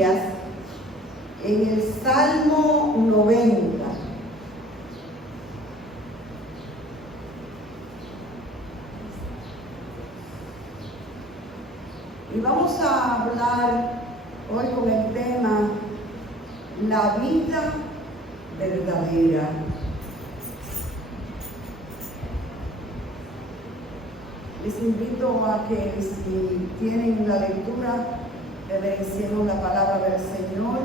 Biblias en el Salmo 90. Y vamos a hablar hoy con el tema la vida verdadera. Les invito a que, si tienen la lectura, reverenciemos la palabra del Señor,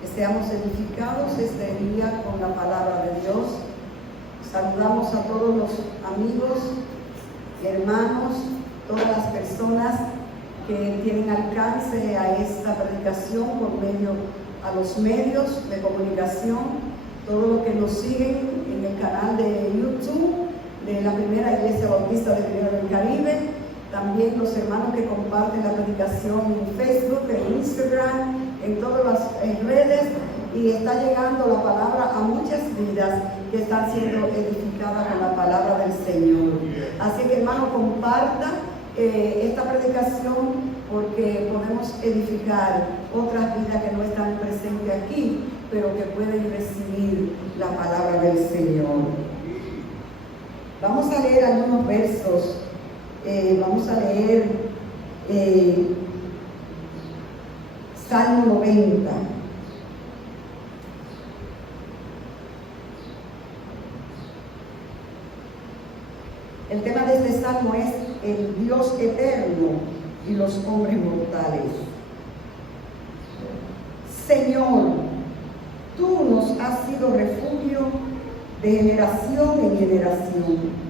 que seamos edificados este día con la palabra de Dios. Saludamos a todos los amigos, hermanos, todas las personas que tienen alcance a esta predicación por medio a los medios de comunicación, todos los que nos siguen en el canal de YouTube de la Primera Iglesia Bautista de Rivera del Caribe, también los hermanos que comparten la predicación en Facebook, en Instagram, en todas las redes, y está llegando la palabra a muchas vidas que están siendo edificadas con la palabra del Señor. Así que, hermano, comparta esta predicación, porque podemos edificar otras vidas que no están presentes aquí, pero que pueden recibir la palabra del Señor. Vamos a leer algunos versos. Vamos a leer Salmo 90. El tema de este salmo es el Dios eterno y los hombres mortales. Señor, tú nos has sido refugio de generación en generación.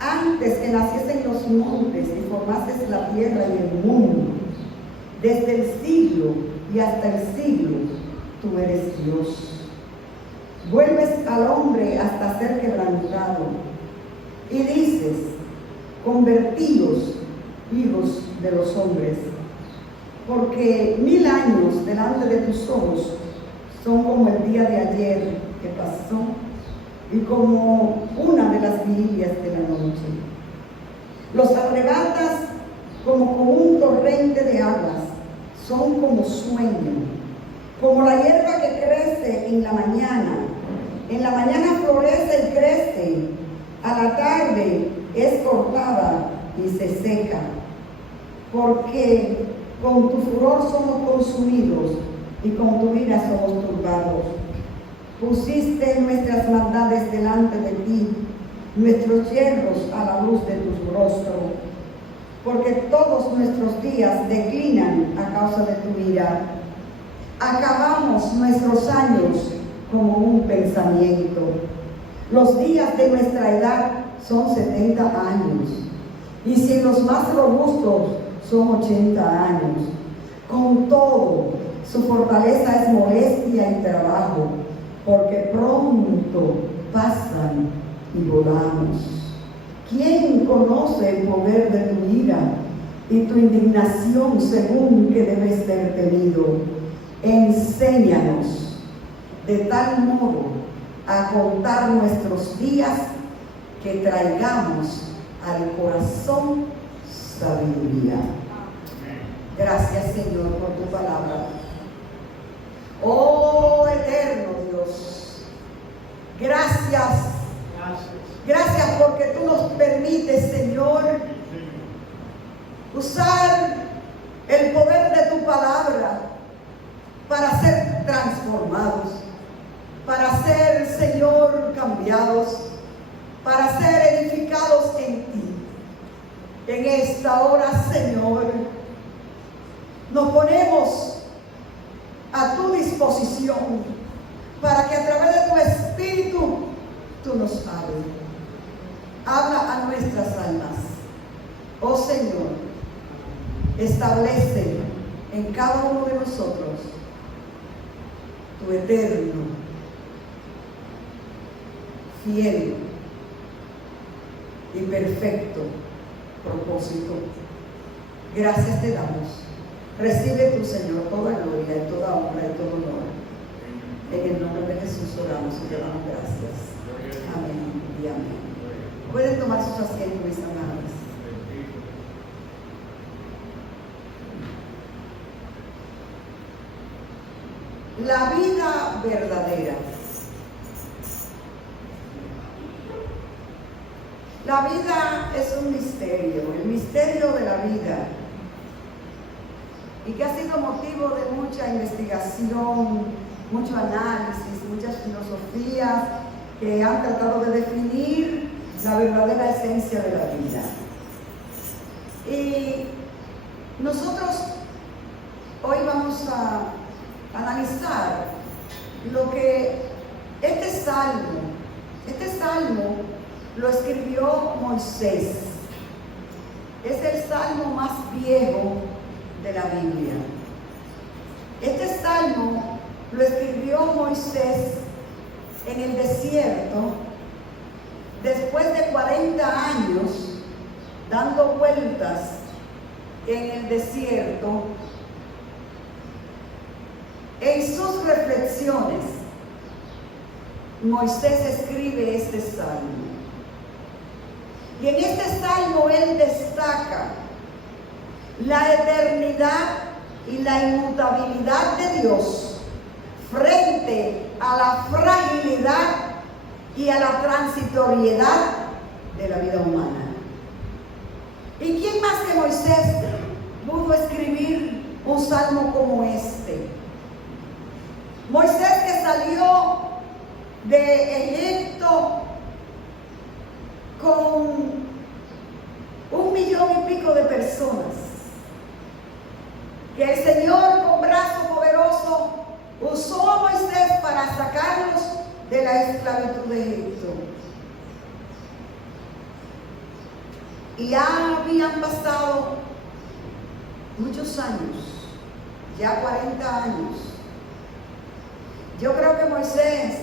Antes que naciesen los montes y formases la tierra y el mundo, desde el siglo y hasta el siglo, tú eres Dios. Vuelves al hombre hasta ser quebrantado, y dices: convertíos, hijos de los hombres, porque 1000 años delante de tus ojos son como el día de ayer que pasó, y como una de las vigilias de la noche. Los arrebatas como con un torrente de aguas, son como sueño, como la hierba que crece en la mañana. En la mañana florece y crece, a la tarde es cortada y se seca. Porque con tu furor somos consumidos y con tu ira somos turbados. Pusiste nuestras maldades delante de ti, nuestros yerros a la luz de tu rostro, porque todos nuestros días declinan a causa de tu ira. Acabamos nuestros años como un pensamiento. Los días de nuestra edad son 70 años, y si en los más robustos son 80 años. Con todo, su fortaleza es molestia y trabajo, porque pronto pasan y volamos. ¿Quién conoce el poder de tu ira y tu indignación según que debe ser temido? Enséñanos de tal modo a contar nuestros días que traigamos al corazón sabiduría. Gracias, Señor, por tu palabra. Oh eterno Dios, gracias. Gracias porque tú nos permites, Señor, usar el poder de tu palabra para ser transformados, para ser, Señor, cambiados, para ser edificados en ti. En esta hora, Señor, nos ponemos a tu disposición para que a través de tu Espíritu tú nos hables. Habla a nuestras almas. Oh Señor, establece en cada uno de nosotros tu eterno, fiel y perfecto propósito. Gracias te damos. Recibe tu, Señor, toda gloria y toda honra y todo honor. En el nombre de Jesús oramos y te damos gracias. Amén y amén. Pueden tomar sus asientos, mis amados. la vida verdadera. La vida es un misterio, el misterio de la vida, y que ha sido motivo de mucha investigación, mucho análisis, muchas filosofías que han tratado de definir la verdadera esencia de la vida. Y nosotros hoy vamos a analizar lo que este salmo lo escribió Moisés. Es el salmo más viejo de la Biblia. Este salmo lo escribió Moisés en el desierto, después de 40 años dando vueltas en el desierto. En sus reflexiones, Moisés escribe este salmo. Y en este salmo él destaca la eternidad y la inmutabilidad de Dios frente a la fragilidad y a la transitoriedad de la vida humana. ¿Y quién más que Moisés pudo escribir un salmo como este? Moisés, que salió de Egipto con 1,000,000 y pico de personas, que el Señor con brazo poderoso usó a Moisés para sacarlos de la esclavitud de Egipto. Y ya habían pasado muchos años, ya 40 años. Yo creo que Moisés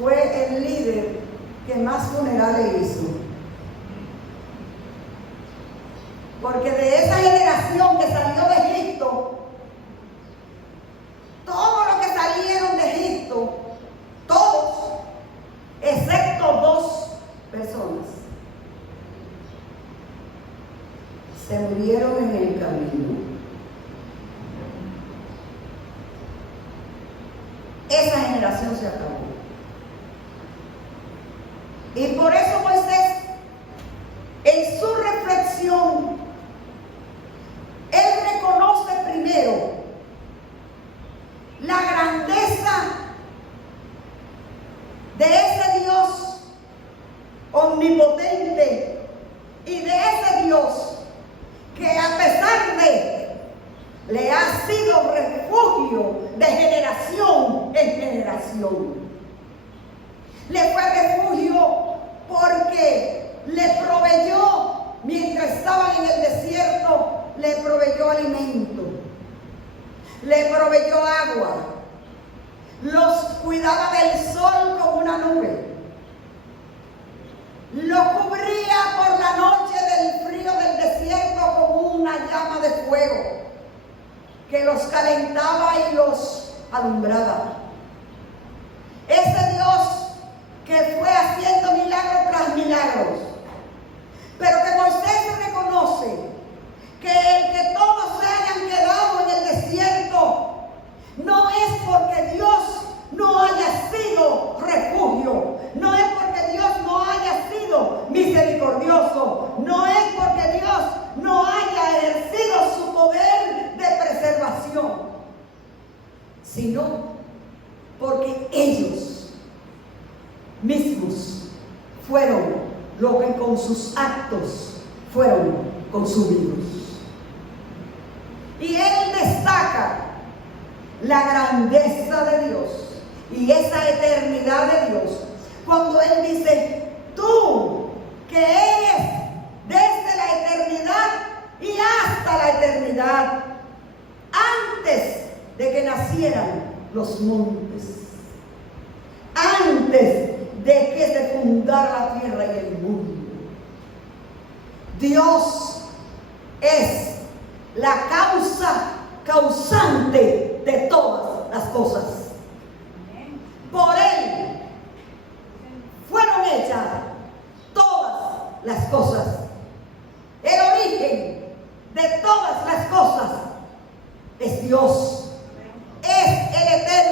fue el líder que más funerales hizo. Porque de esa generación que salió de Egipto, todos los que salieron de Egipto, todos, excepto 2 personas, se murieron en el camino. Esa generación se acabó. Y por eso Moisés, en su reflexión, él reconoce primero la grandeza de ese Dios omnipotente y de ese Dios que, a pesar de, le ha sido refugio de generación en generación. Le fue refugio porque le proveyó, mientras estaban en el desierto, le proveyó alimento, le proveyó agua, los cuidaba del sol como una nube, lo cubría por la noche del frío del desierto como una llama de fuego que los calentaba y los alumbraba. Ese Dios que fue haciendo milagro tras milagros, pero que Moisés reconoce que el que todos se hayan quedado en el desierto no es porque Dios no haya sido refugio, no es porque Dios no haya sido misericordioso, no es porque Dios no haya ejercido su poder de preservación, sino porque ellos mismos fueron los que con sus actos fueron consumidos. Y él destaca la grandeza de Dios y esa eternidad de Dios cuando él dice: tú que eres desde la eternidad y hasta la eternidad, antes de que nacieran los montes, antes de que se fundara la tierra y el mundo. Dios es la causa causante de todas las cosas. Por Él fueron hechas todas las cosas. El origen de todas las cosas es Dios. Es el eterno.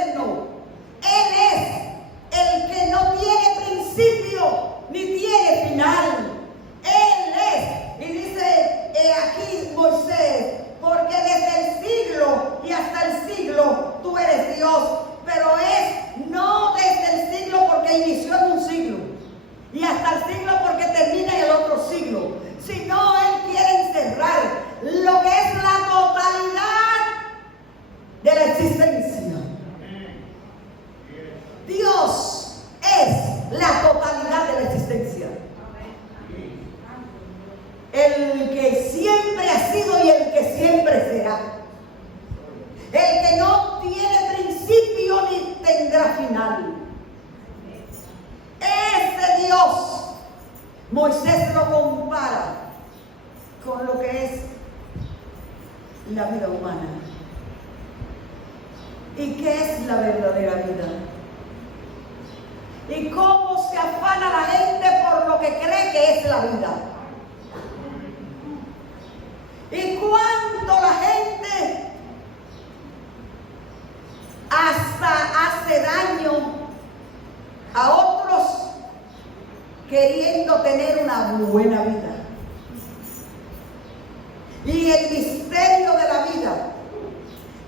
será. El que no tiene principio ni tendrá final. Ese Dios, Moisés lo compara con lo que es la vida humana. ¿Y qué es la verdadera vida? ¿Y cómo se afana la gente por lo que cree que es la vida? ¿Y cuánto la gente hasta hace daño a otros queriendo tener una buena vida? Y el misterio de la vida,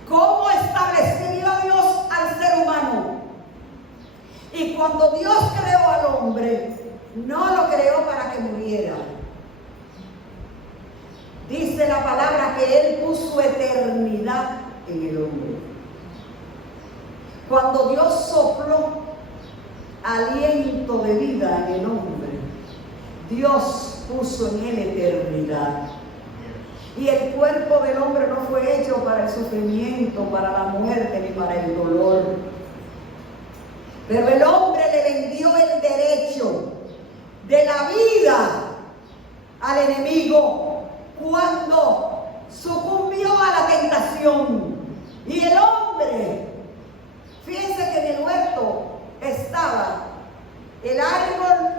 cómo estableció Dios al ser humano. Y cuando Dios creó al hombre, no lo creó para que muriera. Dice la palabra que Él puso eternidad en el hombre. Cuando Dios sopló aliento de vida en el hombre, Dios puso en él eternidad. Y el cuerpo del hombre no fue hecho para el sufrimiento, para la muerte, ni para el dolor. Pero el hombre le vendió el derecho de la vida al enemigo cuando sucumbió a la tentación. Y el hombre, fíjense que en el huerto estaba el árbol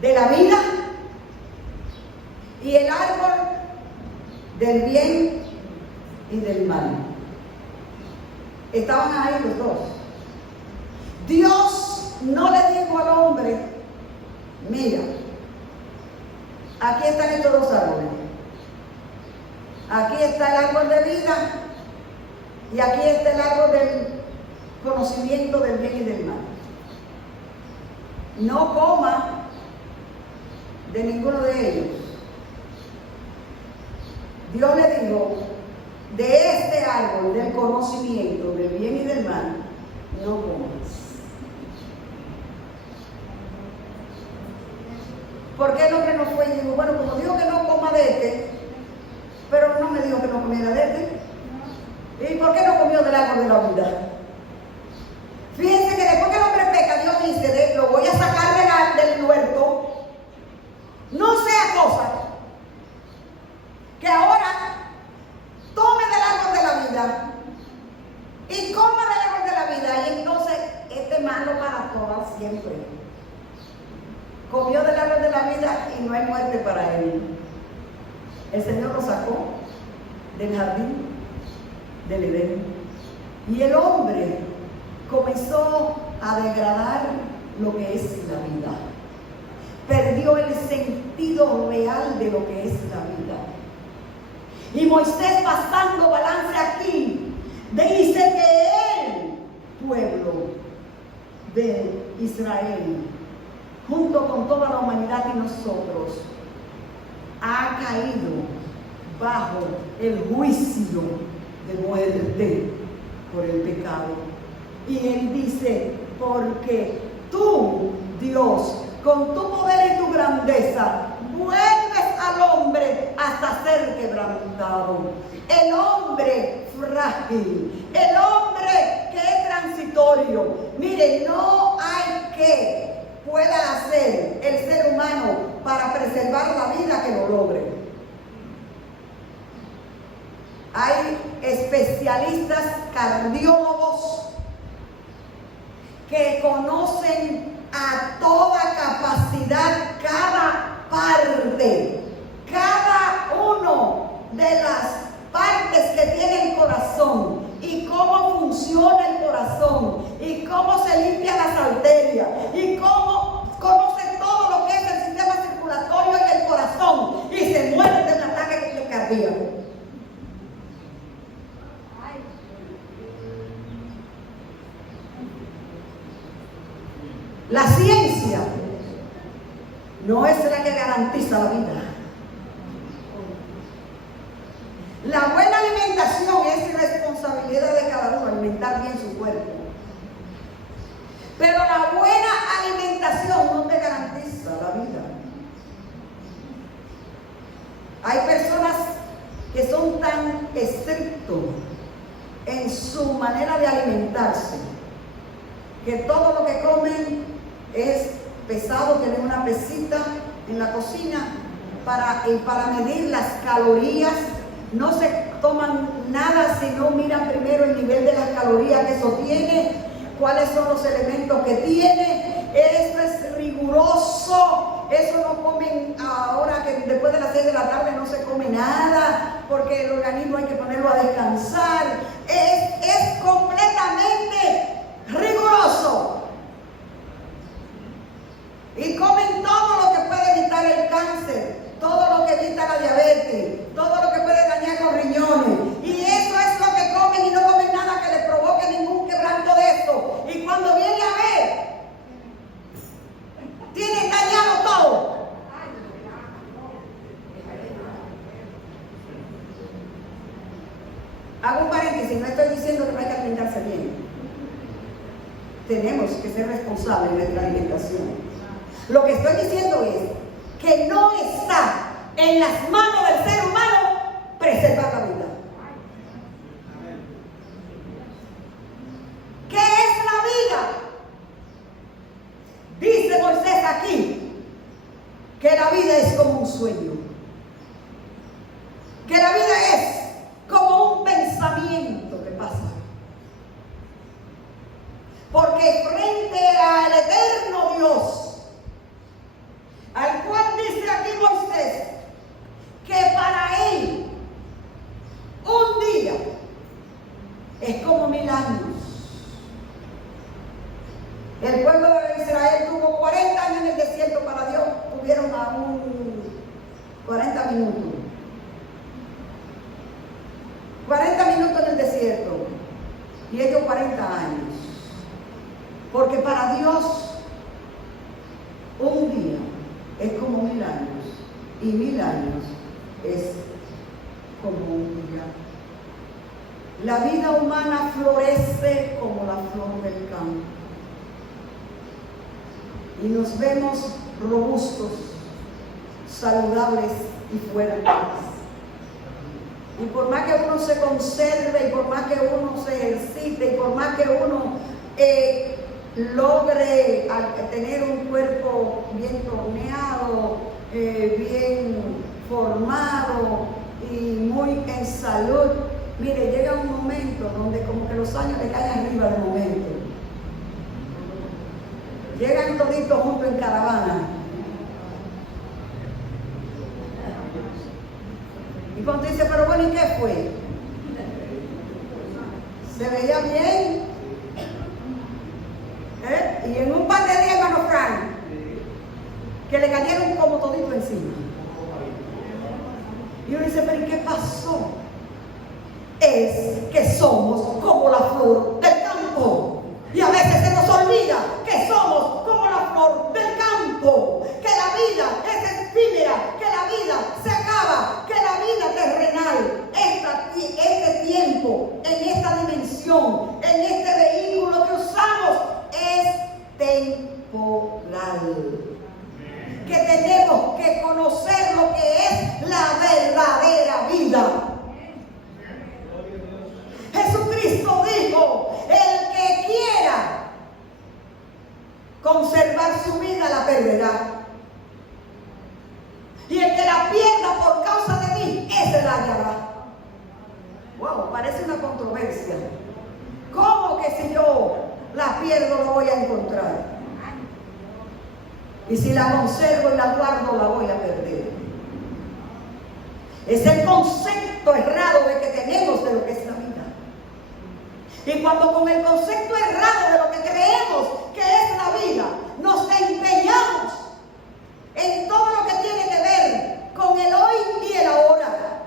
de la vida y el árbol del bien y del mal. Estaban ahí los dos. Dios no le dijo al hombre: mira, aquí están estos dos árboles. Aquí está el árbol de vida y aquí está el árbol del conocimiento del bien y del mal. No coma de ninguno de ellos. Dios le dijo: de este árbol del conocimiento del bien y del mal, no comas. ¿Por qué el hombre no fue y dijo: bueno, como dijo que no coma de este, pero no me dijo que no comiera de este? ¿Y por qué no comió del árbol de la vida? Fíjense que después que el hombre peca, Dios dice: lo voy a sacar del huerto. No sea cosa que ahora tome del árbol de la vida y coma del árbol de la vida, y entonces este malo para todas siempre. Comió del árbol de la vida y no hay muerte para él. El Señor lo sacó del jardín del Edén. Y el hombre comenzó a degradar lo que es la vida. Perdió el sentido real de lo que es la vida. Y Moisés, pasando balance aquí, dice que el pueblo de Israel, junto con toda la humanidad y nosotros, ha caído bajo el juicio de muerte por el pecado. Y él dice: porque tú, Dios, con tu poder y tu grandeza, vuelves al hombre hasta ser quebrantado. El hombre frágil, el hombre que es transitorio. Mire, no hay que pueda hacer el ser humano para preservar la vida que lo logre. Hay especialistas cardiólogos que conocen a toda capacidad cada parte, cada uno de las partes que tiene el corazón, y cómo funciona el corazón, y cómo se limpian las arterias, y cómo conoce todo lo que es el sistema circulatorio y el corazón, y se muere de un ataque cardíaco. La ciencia no es la que garantiza la vida. La buena alimentación es responsabilidad de cada uno, alimentar bien su cuerpo. Pero la buena alimentación no te garantiza la vida. Hay personas que son son tan estrictos en su manera de alimentarse, que todo lo que comen es pesado, tienen una pesita en la cocina para medir las calorías. No se toman nada si no miran primero el nivel de las calorías que eso tiene, cuáles son los elementos que tiene. Esto es riguroso. Eso no comen ahora que después de las 6 de la tarde no se come nada, porque el organismo hay que ponerlo a descansar. Es completamente riguroso. Y comen todo lo que puede evitar el cáncer, todo lo que evita la diabetes, todo lo que puede dañar los riñones. Y eso es lo que comen, y no comen nada que les provoque ningún quebranto de eso. Y cuando viene a ver, tienen dañado todo. Hago un paréntesis, no estoy diciendo que no hay que alimentarse bien. Tenemos que ser responsables de nuestra alimentación. Lo que estoy diciendo es que no está en las manos del ser humano preservar la vida. ¿Qué es la vida? Dice Moisés aquí que la vida es como un sueño, que la vida es como un pensamiento que pasa, porque frente al eterno Dios, al cual dice aquí Moisés que para él un día es como 1000 años. El pueblo de Israel tuvo 40 años en el desierto, para Dios tuvieron aún 40 minutos. 40 minutos en el desierto y ellos 40 años. Porque para Dios un día es como 1000 años y 1000 años es como un día. La vida humana florece como la flor del campo y nos vemos robustos, saludables y fuera de paz. Y por más que uno se conserve, y por más que uno se ejercite, y por más que uno logre tener un cuerpo bien torneado, bien formado y muy en salud, mire, llega un momento donde como que los años le caen arriba de momento. Llegan toditos juntos en caravana. Y cuando dice, pero bueno, ¿y qué fue? ¿Se veía bien? Y en un par de días, hermano Frank, que le cayeron como todito encima. Y uno dice, pero ¿y qué pasó? Es que somos como la flor del campo. Y a veces se nos olvida que somos como la flor del campo, que la vida es efímera, que la vida se acaba, que la vida terrenal, este tiempo, en esta dimensión, en este vehículo que usamos, es temporal. Que tenemos que conocer lo que es la verdadera vida. Jesucristo dijo, el que quiera conservar su vida la perderá, y el que la pierda por causa de mí, ese la hallará. Wow, parece una controversia. ¿Cómo que si yo la pierdo lo voy a encontrar? Y si la conservo y la guardo, la voy a perder. Es el concepto errado de que tenemos de lo que es la vida. Y cuando con el concepto errado de lo que creemos que es la vida, nos empeñamos en todo lo que tiene que ver con el hoy y el ahora.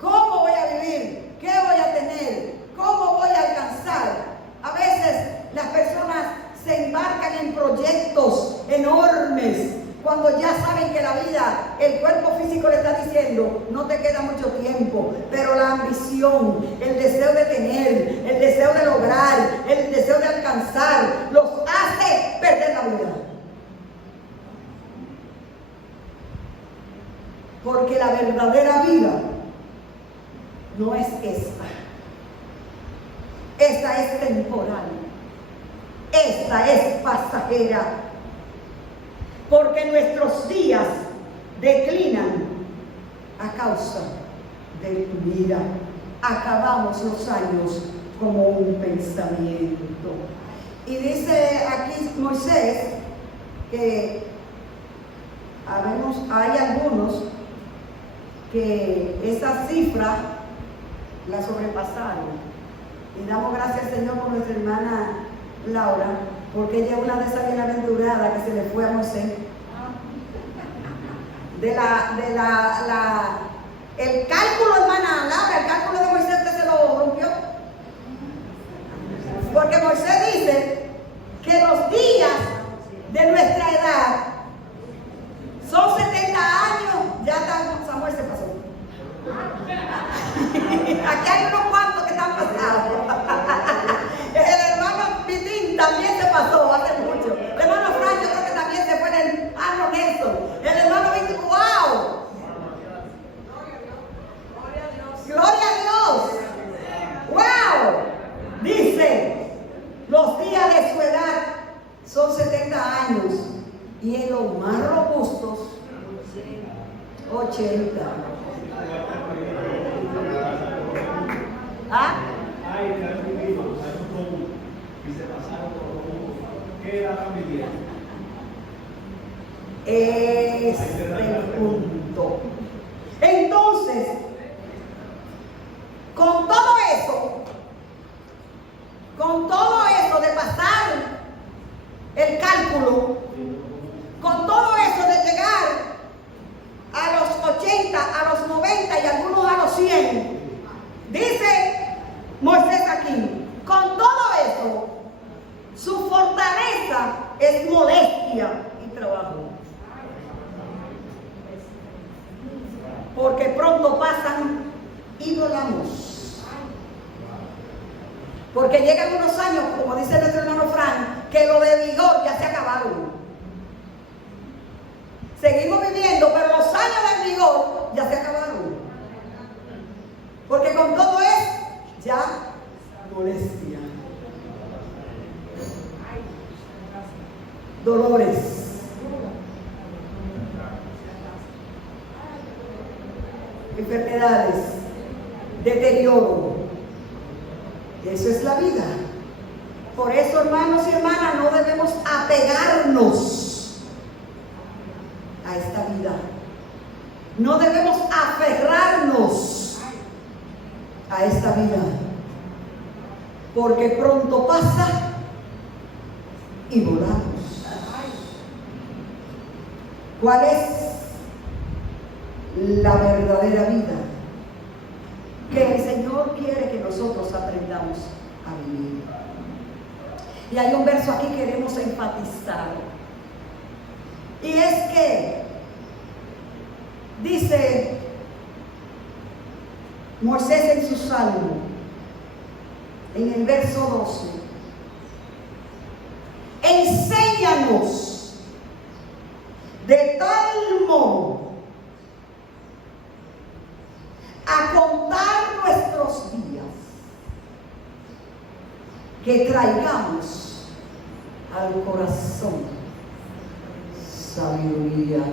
¿Cómo voy a vivir? ¿Qué voy a tener? ¿Cómo voy a alcanzar? A veces las personas se embarcan en proyectos enormes cuando ya saben que la vida, el cuerpo físico le está diciendo, no te queda mucho tiempo, pero la ambición, el deseo de tener, el deseo de lograr, el deseo de alcanzar, los hace perder la vida. Porque la verdadera vida no es esta. Esta es temporal. Esta es pasajera. Porque nuestros días declinan a causa de tu vida. Acabamos los años como un pensamiento. Y dice aquí Moisés que hay algunos que esa cifra la sobrepasaron. Y damos gracias al Señor por nuestra hermana Laura, porque ella es una de esas bienaventuradas que se le fue a Moisés. El cálculo, hermana Laura, el cálculo de Moisés, ¿usted se lo rompió? Porque Moisés dice que los días de nuestra edad son 70 años, ya Samuel se pasó. Aquí hay unos cuantos que están pasados. El hermano Pitín también se pasó hace mucho. El hermano Frank, yo creo que también se fue en el hermano Néstor. El hermano Víctor, ¡wow! ¡Gloria a Dios! ¡Wow! Dice, los días de su edad son 70 años y en los más robustos 80. ¿Ah? Es el punto. Entonces, con todo eso de pasar el cálculo, con todo eso de llegar a los 80, a los 90 y algunos a los 100, dice Moisés aquí, con todo eso, su fortaleza es molestia y trabajo. Porque pronto pasan y volamos. Porque llegan unos años, como dice nuestro hermano Frank, que lo de vigor ya se acabaron. Seguimos viviendo, pero los años de vigor ya se acabaron. Porque con todo es ya molestia. Dolores. Enfermedades. Deterioro. Eso es la vida. Por eso, hermanos y hermanas, no debemos apegarnos a esta vida. No debemos aferrarnos a esta vida. Porque pronto pasa y volamos. ¿Cuál es la verdadera vida que el Señor quiere que nosotros aprendamos a vivir? Y hay un verso aquí que queremos enfatizar. Y es que dice Moisés en su salmo, en el verso 12, enséñanos de tal modo a contar nuestros días que traigamos al corazón sabiduría.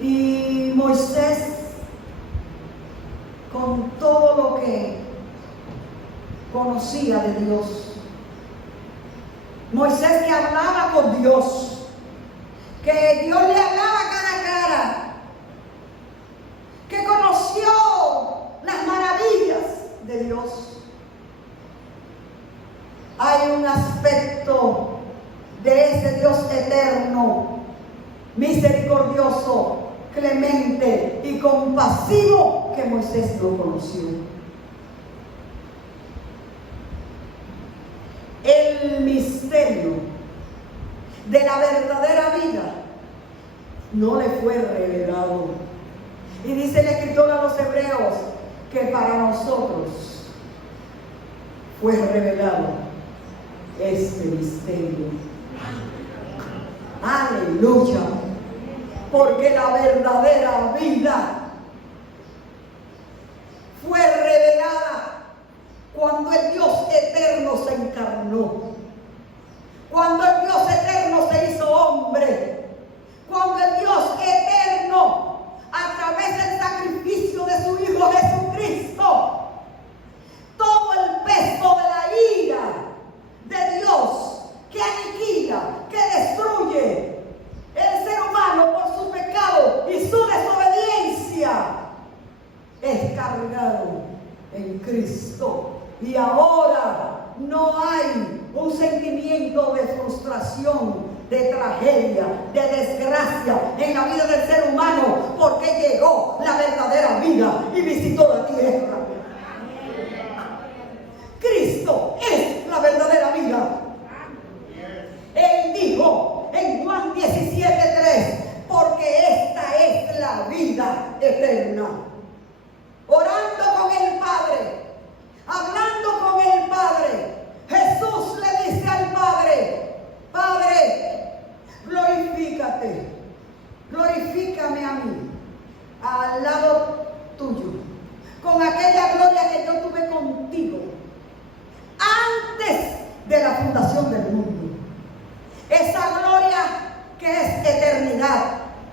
Y Moisés, con todo lo que conocía de Dios, Moisés que hablaba con Dios, que Dios le hablaba cara a cara, que conoció las maravillas de Dios. Hay un aspecto de ese Dios eterno, misericordioso, clemente y compasivo que Moisés no conoció. El misterio de la verdadera vida no le fue revelado. Y dice el escritor a los hebreos que para nosotros fue revelado este misterio. Aleluya. porque la verdadera vida fue revelada cuando el Dios eterno se encarnó, cuando el Dios eterno se hizo hombre, cuando el Dios eterno, a través del sacrificio de su Hijo Jesucristo, todo el peso de la ira de Dios que aniquila, que destruye el ser humano por su pecado y su desobediencia, es cargado en Cristo. Y ahora no hay un sentimiento de frustración, de tragedia, de desgracia en la vida del ser humano, porque llegó la verdadera vida y visitó la tierra. Cristo es la verdadera vida. Él dijo en Juan 17:3, porque esta es la vida eterna. Orando con el Padre, hablando con el Padre, Jesús le dice al Padre: Padre, glorifícate, glorifícame a mí, al lado tuyo, con aquella gloria que yo tuve contigo antes de la fundación del mundo. Esa gloria que es eternidad,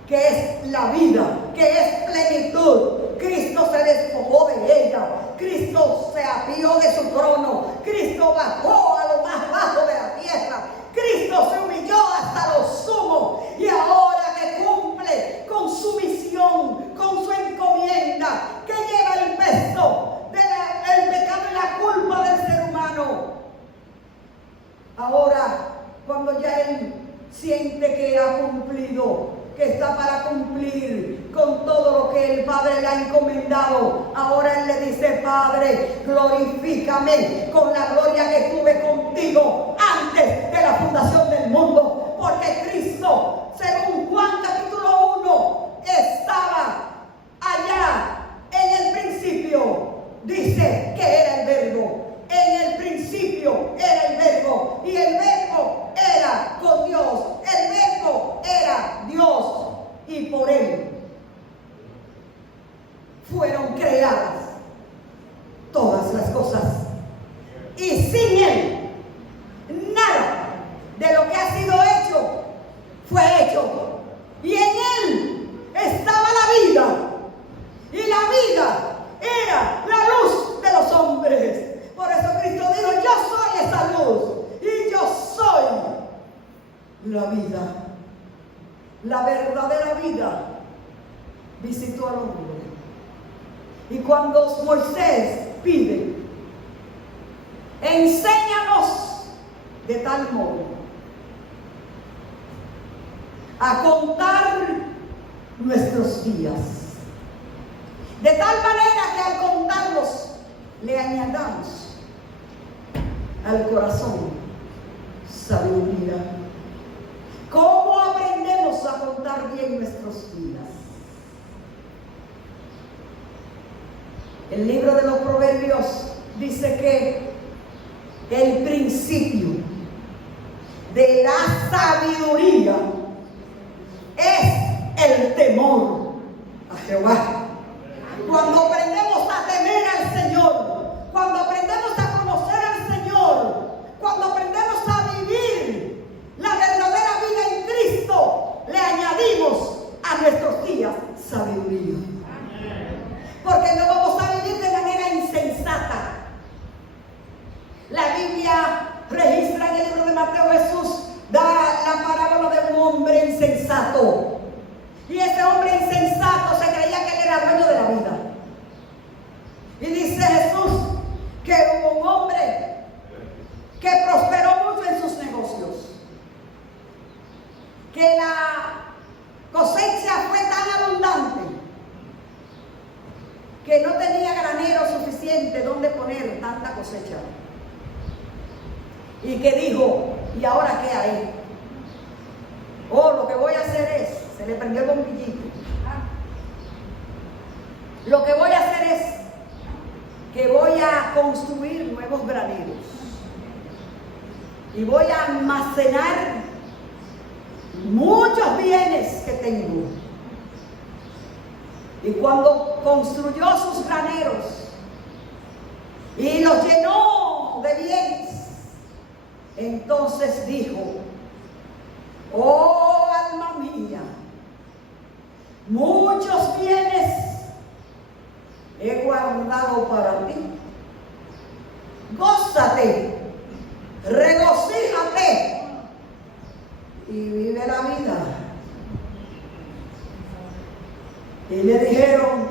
que es la vida, que es plenitud. Cristo se despojó de ella. Cristo se apió de su trono. Cristo bajó a lo más bajo de la tierra. Cristo se humilló hasta lo sumo. Y ahora que cumple con su misión, con su encomienda, que lleva el peso del pecado y la culpa del ser humano. Ahora, cuando ya Él siente que ha cumplido, que está para cumplir con todo lo que el Padre le ha encomendado, ahora Él le dice: Padre, glorifícame con la gloria que tuve contigo antes de la fundación del mundo, porque Cristo, según Juan capítulo 1, estaba allá en el principio. Dice que era el Verbo. En el principio era el Verbo, y el Verbo era con Dios. El Verbo era Dios, y por Él fueron creadas todas las cosas. Y sin Él, nada de lo que ha sido hecho fue hecho. Y en Él estaba la vida, y la vida era la luz de los hombres. Por eso Cristo dijo: yo soy esa luz, y yo soy la vida. La verdadera vida visitó al hombre. Y cuando Moisés pide: enséñanos de tal modo a contar nuestros días, de tal manera que al contarlos le añadamos al corazón sabiduría. ¿Cómo aprendemos a contar bien nuestros días? El libro de los Proverbios dice que el principio de la sabiduría es el temor a Jehová. Cuando aprendemos a temer al Señor, cuando aprendemos a conocer al Señor, cuando aprendemos a vivir la verdadera vida en Cristo, le añadimos a nuestros días sabiduría. Porque no vamos a vivir de manera insensata. La Biblia registra en el libro de Mateo, Jesús da la parábola de un hombre insensato. Y ese hombre insensato se creía que él era dueño de la vida. Y dice Jesús que hubo un hombre que prosperó mucho en sus negocios, que la cosecha fue tan abundante que no tenía granero suficiente donde poner tanta cosecha. Y que dijo: ¿y ahora qué haré? Oh, lo que voy a hacer es, se le prendió el bombillito. Lo que voy a hacer es que voy a construir nuevos graneros y voy a almacenar muchos bienes que tengo. Y cuando construyó sus graneros y los llenó de bienes, entonces dijo: oh alma mía, muchos bienes he guardado para ti. Gózate, regocíjate y vive la vida. Y le dijeron: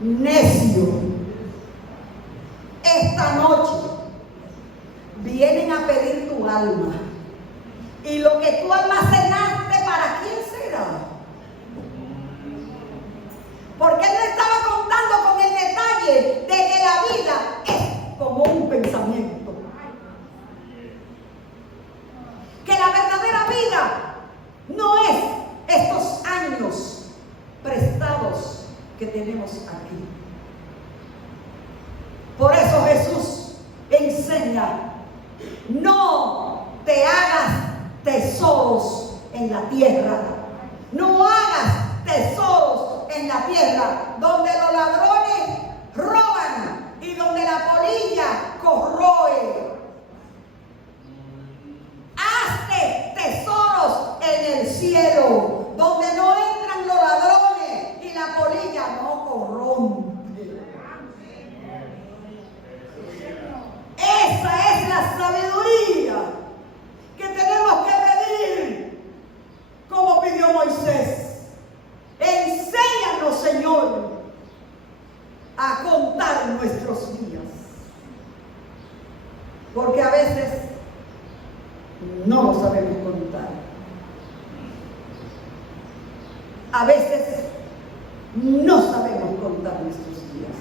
necio, esta noche vienen a pedir tu alma, y lo que tú almacenaste, ¿para quién será? Porque él le estaba contando con el detalle de que la vida es como un pensamiento. Que la verdadera vida no es estos años prestados que tenemos aquí. Por eso Jesús enseña: no te hagas tesoros en la tierra. No hagas tesoros en la tierra, donde los ladrones roban y donde la polilla corroe. Hazte tesoros en el cielo, donde no entran los ladrones y la polilla no corrompe. Esa es la sabiduría que tenemos que pedir, como pidió Moisés. Enséñanos, Señor, a contar nuestros días, porque a veces no lo sabemos contar. A veces no sabemos contar nuestros días.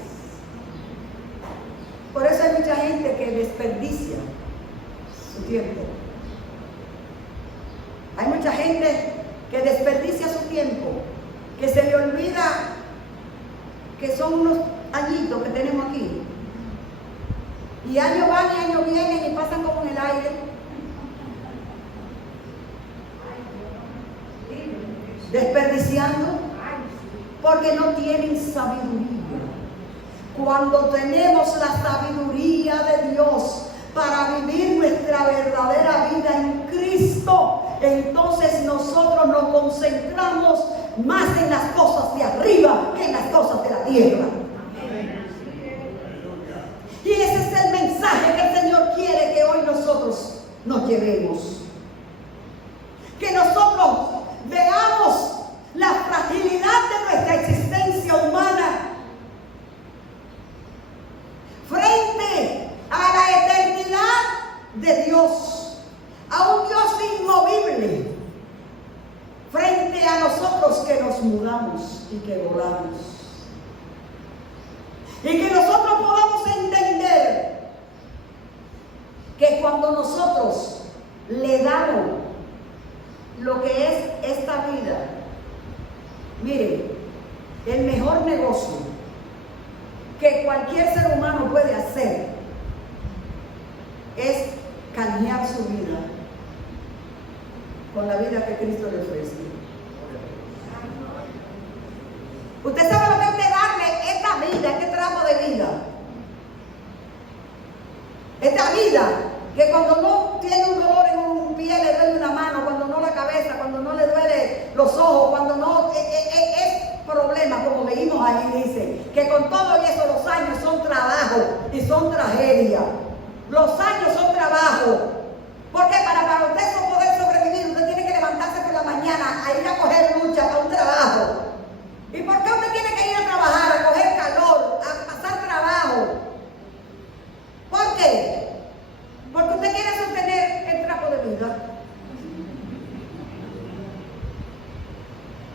Por eso hay mucha gente que desperdicia su tiempo. Hay mucha gente que desperdicia su tiempo, que se le olvida que son unos añitos que tenemos aquí. Y años van y años vienen y pasan como en el aire. Desperdiciando porque no tienen sabiduría. Cuando tenemos la sabiduría de Dios para vivir nuestra verdadera vida en Cristo, entonces nosotros nos concentramos más en las cosas de arriba que en las cosas de la tierra. Y ese es el mensaje que el Señor quiere que hoy nosotros nos llevemos. Que nosotros veamos la fragilidad de nuestra existencia humana frente a la eternidad de Dios, a un Dios inmovible, frente a nosotros que nos mudamos y que volamos. Y que nosotros podamos entender que cuando nosotros le damos lo que es esta vida, mire, el mejor negocio que cualquier ser humano puede hacer es canjear su vida con la vida que Cristo le ofrece. Usted sabe lo que es darle esta vida, este tramo de vida. Esta vida que cuando no tiene un dolor en un pie le duele una mano, cuando no la cabeza, cuando no le duele los ojos, cuando no es problema, como leímos ahí, dice que con todo eso los años son trabajo y son tragedia. Los años son trabajo, porque para usted poder sobrevivir usted tiene que levantarse por la mañana a ir a coger lucha para un trabajo. ¿Y por qué usted tiene que ir a trabajar, a coger calor, a pasar trabajo? ¿Por qué? Porque usted quiere sostener el trapo de vida.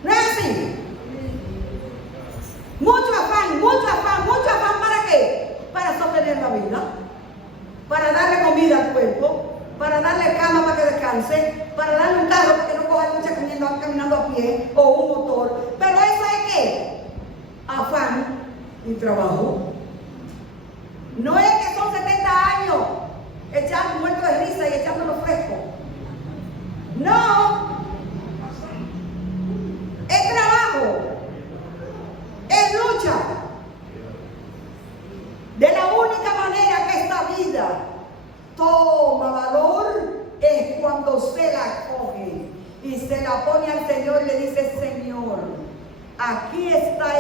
¿No es así? Mucho afán, mucho afán, mucho afán. ¿Para qué? Para sostener la vida, para darle comida al cuerpo, para darle cama para que descanse, para darle un carro para que no coja lucha caminando a pie o un motor. Pero eso es ¿qué? Afán y trabajo. No es que son 70 años echando muertos de risa y echándolo fresco. No. Es trabajo. Es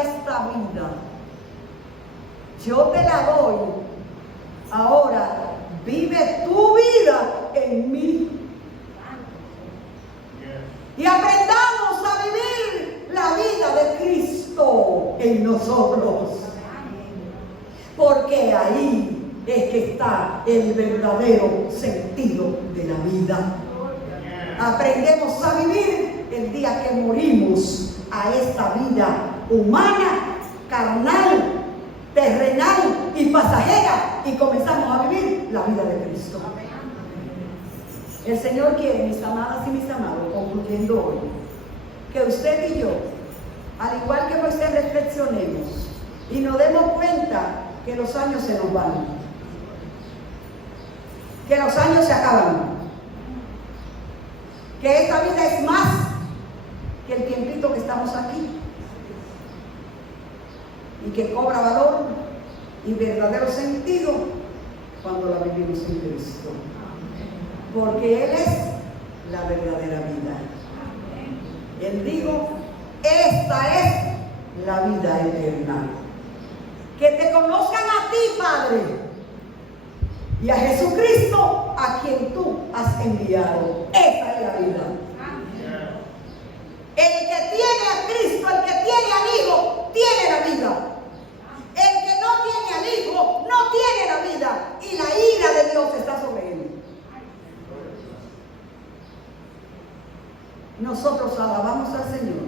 esta vida, yo te la doy. Ahora vive tu vida en mí. Y aprendamos a vivir la vida de Cristo en nosotros. Porque ahí es que está el verdadero sentido de la vida. Aprendemos a vivir el día que morimos a esta vida humana, carnal, terrenal y pasajera, y comenzamos a vivir la vida de Cristo. El Señor quiere, mis amadas y mis amados, concluyendo hoy, que usted y yo, al igual que Moisés, reflexionemos y nos demos cuenta que los años se nos van, que los años se acaban, que esta vida es más que el tiempito que estamos aquí, y que cobra valor y verdadero sentido cuando la vivimos en Cristo, porque Él es la verdadera vida. Él dijo: esta es la vida eterna, que te conozcan a ti, Padre, y a Jesucristo, a quien tú has enviado. Esa es la vida. El que tiene a Cristo, el que tiene al Hijo, tiene la vida. El que no tiene al Hijo, no tiene la vida, y la ira de Dios está sobre él. Nosotros alabamos al Señor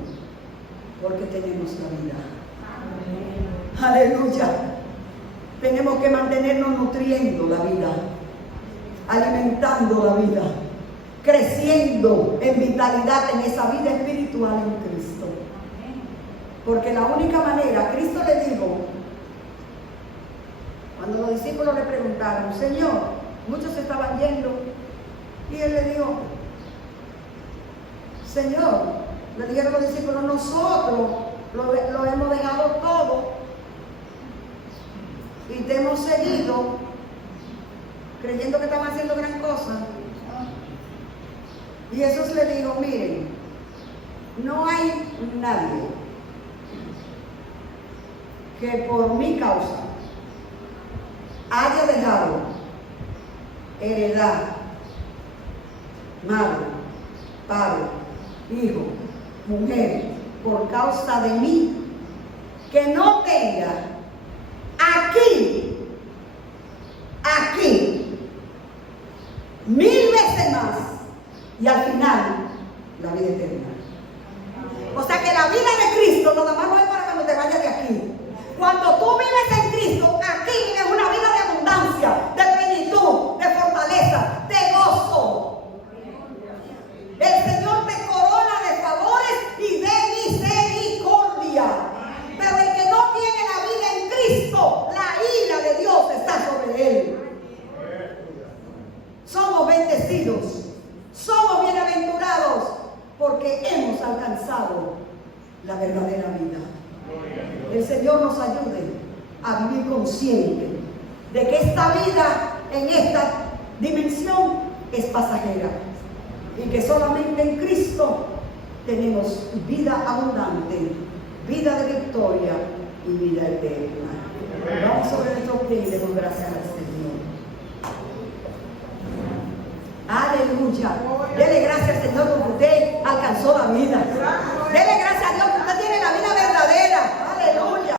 porque tenemos la vida. Aleluya. Tenemos que mantenernos nutriendo la vida, alimentando la vida, creciendo en vitalidad en esa vida espiritual en Cristo. Porque la única manera, Cristo le dijo, cuando los discípulos le preguntaron: Señor, muchos estaban yendo, y Él le dijo: Señor, le dijeron los discípulos, nosotros lo hemos dejado todo y te hemos seguido creyendo que estaban haciendo gran cosa. Y Jesús le dijo: miren, no hay nadie que por mi causa haya dejado heredad, madre, padre, hijo, mujer, por causa de mí, que no tenga aquí 1000 veces más, y al final la vida eterna. O sea que la vida de Cristo nada más no es para cuando te vayas de aquí. Cuando tú vives en Cristo, aquí vives una vida de abundancia, de plenitud, de fortaleza, de gozo. El Señor te corona de favores y de misericordia. Pero el que no tiene la vida en Cristo, la ira de Dios está sobre él. Somos bendecidos, somos bienaventurados, porque hemos alcanzado la verdadera vida. El Señor nos ayude a vivir consciente de que esta vida en esta dimensión es pasajera y que solamente en Cristo tenemos vida abundante, vida de victoria y vida eterna. Vamos sobre nuestros pies y demos gracias al Señor. Aleluya. Dele gracias al Señor porque usted alcanzó la vida.